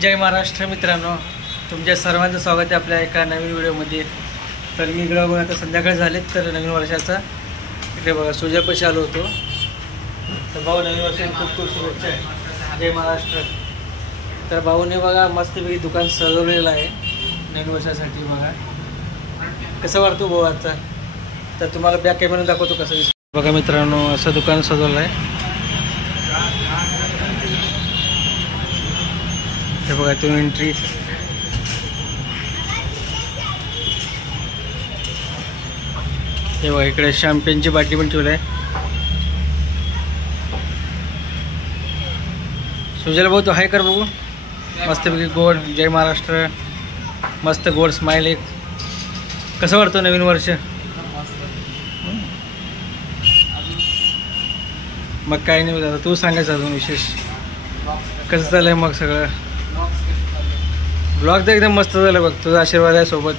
जय महाराष्ट्र मित्रांनो, तुमच्या सर्वांचं स्वागत आहे आपल्या एका नवीन व्हिडिओमध्ये। तर मी इकडं बघा, आता संध्याकाळ झालेत, तर नवीन वर्षाचा इकडे बघा सूर्यापाशी आलो होतो। तर भाऊ नवीन वर्षाची खूप खूप शुभेच्छा आहे। जय महाराष्ट्र। तर भाऊने बघा मस्तपैकी दुकान सजवलेलं आहे नवीन वर्षासाठी। बघा कसं वाटतो भाऊ आजचा, तर तुम्हाला बॅक कॅमेरा दाखवतो कसं बघा मित्रांनो। असं दुकान सजवलं आहे, हे बघा तुम्ही एंट्री। हे बघा इकडे शॅम्पेनची बाटली पण ठेवली आहे। सुजल भाऊ तो हाय कर बघू, मस्तपैकी गोड जय महाराष्ट्र, मस्त गोड स्माइल एक। कसं वाटतं नवीन वर्ष? मग काय नाही दादा, तू सांगायचं अजून विशेष कसं चाललंय मग सगळं? ब्लॉग तर एकदम मस्त झालं बघ, तुझा आशीर्वाद आहे सोबत।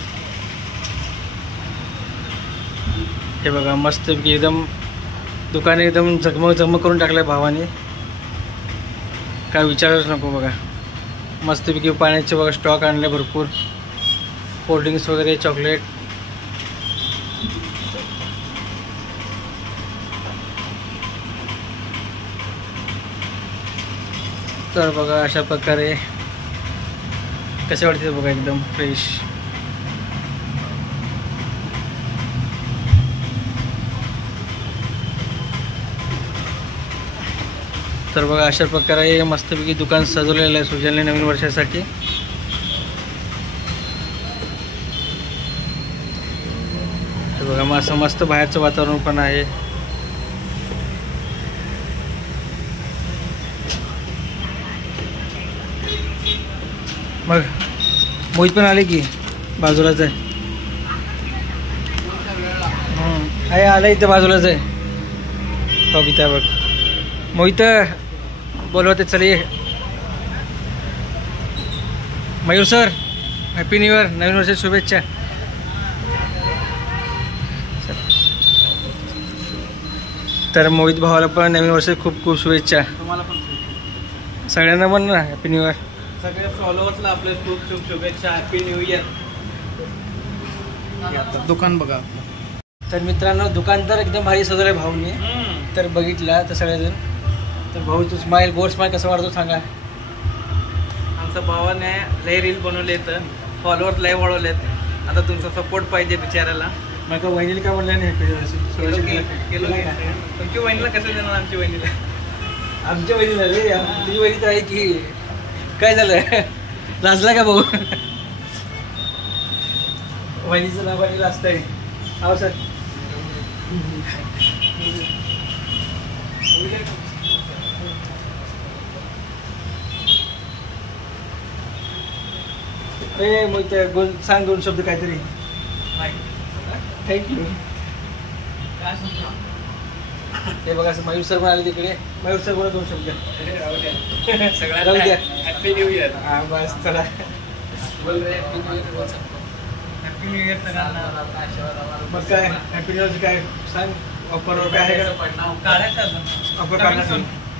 हे बघा मस्तपैकी एकदम दुकान एकदम झगमग झगमग करून टाकलं आहे भावाने, काय विचारच नको। बघा मस्तपैकी पाण्याचे बघा स्टॉक आणले भरपूर, कोल्ड्रिंक्स वगैरे, चॉकलेट। तर बघा अशा प्रकारे कसे वाटते बघा, एकदम फ्रेश। तर बघा अशा प्रकारे मस्तपैकी दुकान सजवलेलं आहे सुजलने नवीन वर्षासाठी। तर बघा मस्त मस्त बाहेरचं वातावरण पण आहे। मग मोहित पण आले की बाजूलाच आहे, आहे आलं इथं बाजूलाच आहे। हो गीता बघ, मोहित बोलवते चलिए। Mayur sir happy new year, नवीन वर्षाची शुभेच्छा। तर मोहित भावाला पण नवीन वर्षाची खूप खूप शुभेच्छा। तुम्हाला पण सगळ्यांना पण ना हॅपी न्यू इयर। सगळ्या फॉलोअर्सला आपले खूप खूप शुभेच्छा, हॅपी न्यू इयर। दुकान बघा। तर मित्रांनो दुकान तर एकदम भारी सजवलं आहे भाऊने, तर बघितला तर सगळेजण। तर भाऊचं स्माईल, गोड स्माईल कसं वाटतो सांगा? आमच्या भावाने लय रील बनवले, तर फॉलोअर्स लय वाढवलेत। आता तुमचा सपोर्ट पाहिजे बिचारायला। मग वहिनीला काय म्हणलं नाही केलो तुमची वहिनीला कसं देणार आमची वहिनीला? आमच्या वहिनीला रे, तुझी वहिनी तर आहे की। काय झालं, लाजला का भाऊ? वहिनीचं नाव आणि लाजतंय। हो सर, अरे मग सांग दोन शब्द काहीतरी। थँक्यू। ते बघा असं मयूर सर पण आले तिकडे। मयूर सर बोला दोन शब्द। सगळ्यांना हॅपी न्यू इयर। हा बस चला बोल रे, हॅपी न्यू इयर सगळ्यांना। मग काय हॅपी न्यू इयर काय सांग, ऑफर काय आहे का? ऑफर काढणार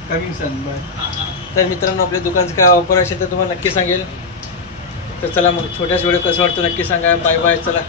कमिंग सन। बरं तर मित्रांनो आपल्या दुकानचं काय ऑफर असेल तर तुम्हाला नक्की सांगेल। तर चला मग छोट्याच व्हिडिओ कसं वाटतं नक्की सांगा। बाय बाय, चला।